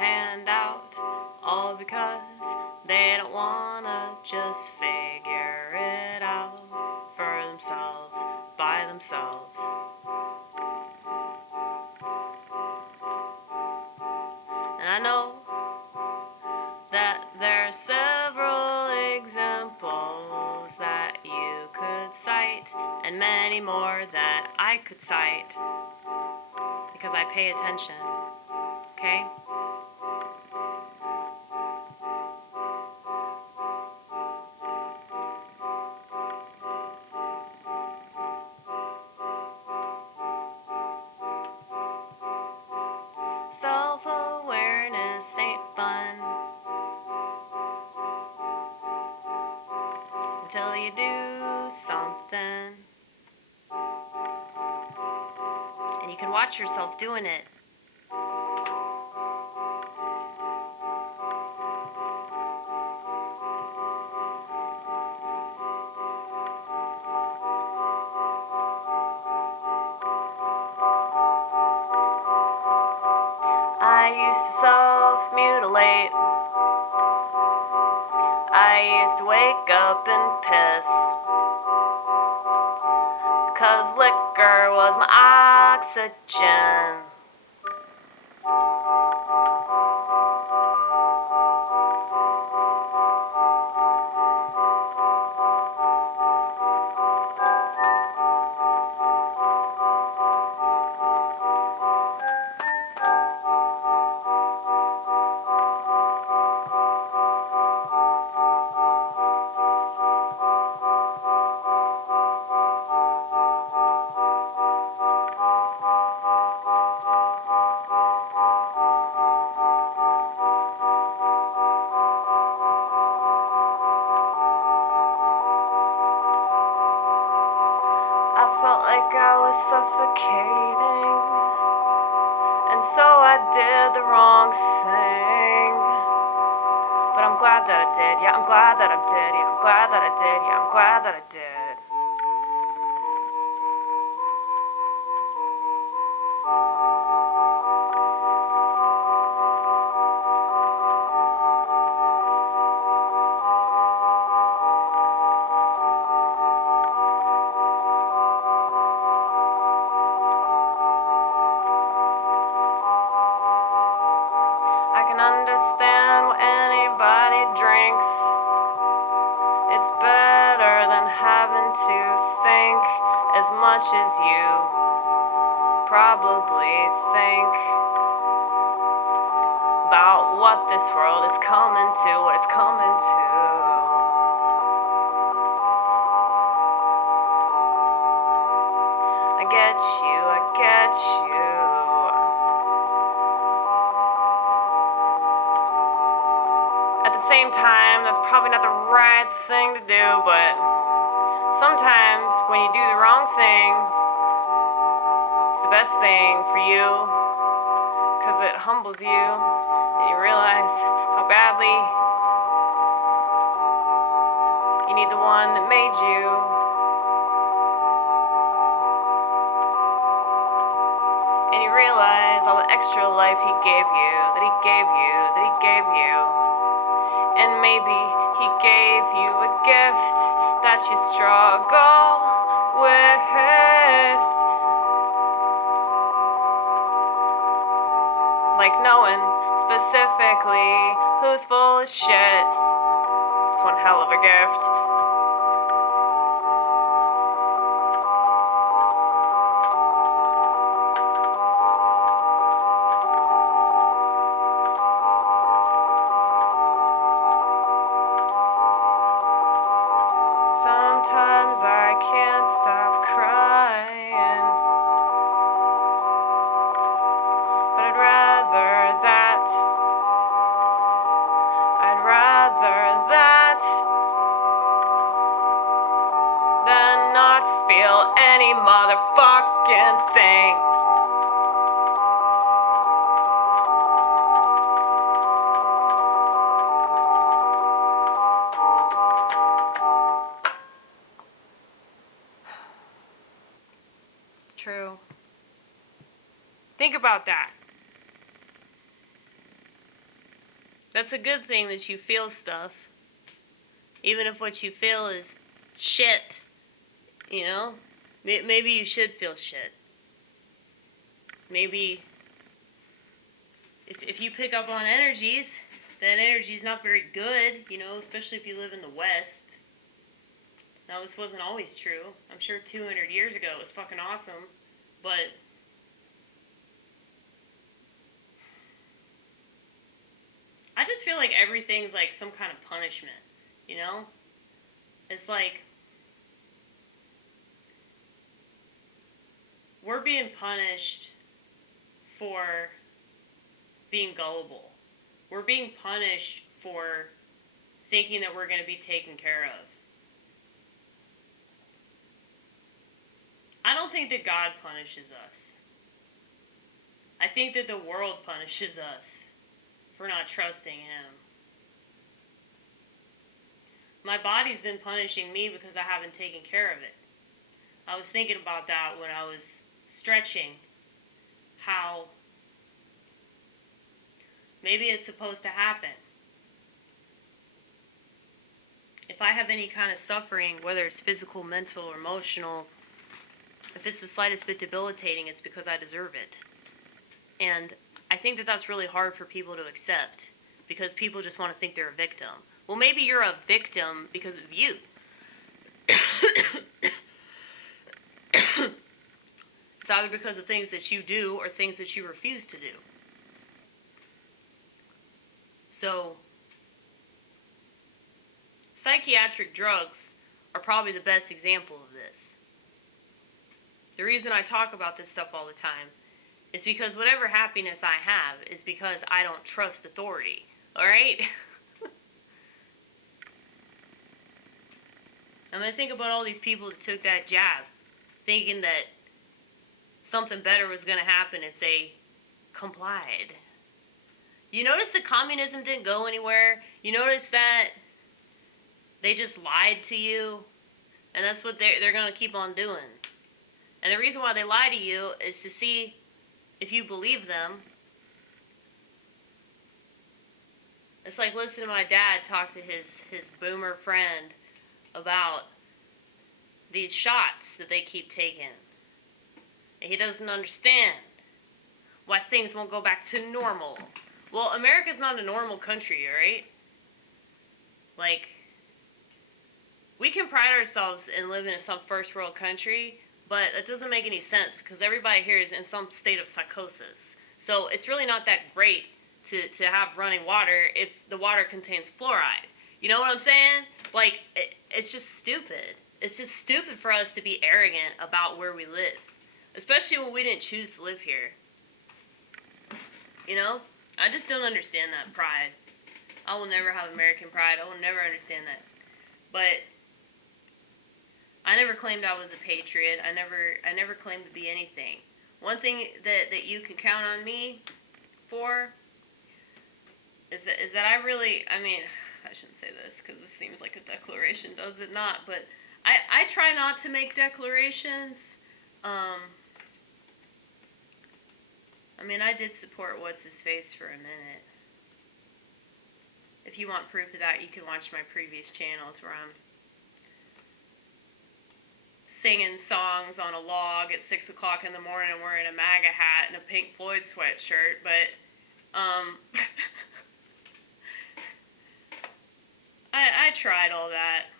hand out, all because they don't wanna just figure it out for themselves, by themselves. And I know that there are several examples that you could cite, and many more that I could cite, because I pay attention, okay? Self-awareness ain't fun until you do something. And you can watch yourself doing it. I used to self-mutilate. I used to wake up and piss, 'cause liquor was my oxygen. I felt like I was suffocating, and so I did the wrong thing. But I'm glad that I did, yeah, I'm glad that I did, yeah, I'm glad that I did, yeah, I'm glad that I did. I can understand why anybody drinks. It's better than having to think as much as you probably think about what this world is coming to, what it's coming to. I get you, I get you. At the same time, that's probably not the right thing to do, but sometimes when you do the wrong thing, it's the best thing for you, because it humbles you, and you realize how badly you need the one that made you. And you realize all the extra life he gave you, that he gave you, that he gave you. And maybe he gave you a gift that you struggle with. Like knowing specifically who's full of shit. It's one hell of a gift. Sometimes I can't stop crying, but I'd rather that than not feel any motherfucking thing. True. Think about that. That's a good thing that you feel stuff. Even if what you feel is shit, you know? Maybe you should feel shit. Maybe if you pick up on energies, that energy's not very good, you know, especially if you live in the West. Now, this wasn't always true. I'm sure 200 years ago it was fucking awesome, but I just feel like everything's like some kind of punishment, you know? It's like we're being punished for being gullible. We're being punished for thinking that we're going to be taken care of. I don't think that God punishes us. I think that the world punishes us for not trusting Him. My body's been punishing me because I haven't taken care of it. I was thinking about that when I was stretching, how maybe it's supposed to happen. If I have any kind of suffering, whether it's physical, mental, or emotional, if it's the slightest bit debilitating, it's because I deserve it. And I think that that's really hard for people to accept, because people just want to think they're a victim. Well, maybe you're a victim because of you. It's either because of things that you do or things that you refuse to do. So, psychiatric drugs are probably the best example of this. The reason I talk about this stuff all the time is because whatever happiness I have is because I don't trust authority. Alright? I mean, think about all these people that took that jab, thinking that something better was going to happen if they complied. You notice that communism didn't go anywhere? You notice that they just lied to you? And that's what they're going to keep on doing. And the reason why they lie to you is to see if you believe them. It's like listening to my dad talk to his boomer friend about these shots that they keep taking. And he doesn't understand why things won't go back to normal. Well, America's not a normal country, alright? Like, we can pride ourselves in living in some first world country, but it doesn't make any sense because everybody here is in some state of psychosis. So it's really not that great to have running water if the water contains fluoride. You know what I'm saying? Like, it's just stupid. It's just stupid for us to be arrogant about where we live. Especially when we didn't choose to live here. You know? I just don't understand that pride. I will never have American pride. I will never understand that. But I never claimed I was a patriot. I never claimed to be anything. One thing that you can count on me for is that I really, I mean, I shouldn't say this because this seems like a declaration, does it not? But I try not to make declarations. I mean, I did support What's-His-Face for a minute. If you want proof of that, you can watch my previous channels where I'm singing songs on a log at 6 o'clock in the morning wearing a MAGA hat and a Pink Floyd sweatshirt, but I tried all that.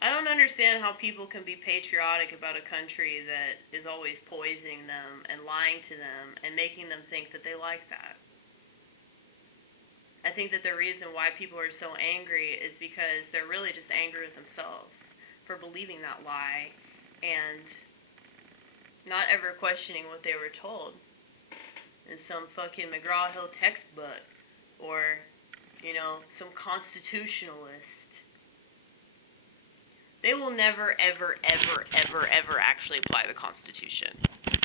I don't understand how people can be patriotic about a country that is always poisoning them and lying to them and making them think that they like that. I think that the reason why people are so angry is because they're really just angry with themselves for believing that lie and not ever questioning what they were told in some fucking McGraw-Hill textbook or, you know, some constitutionalist. They will never, ever, ever, ever, ever actually apply the Constitution.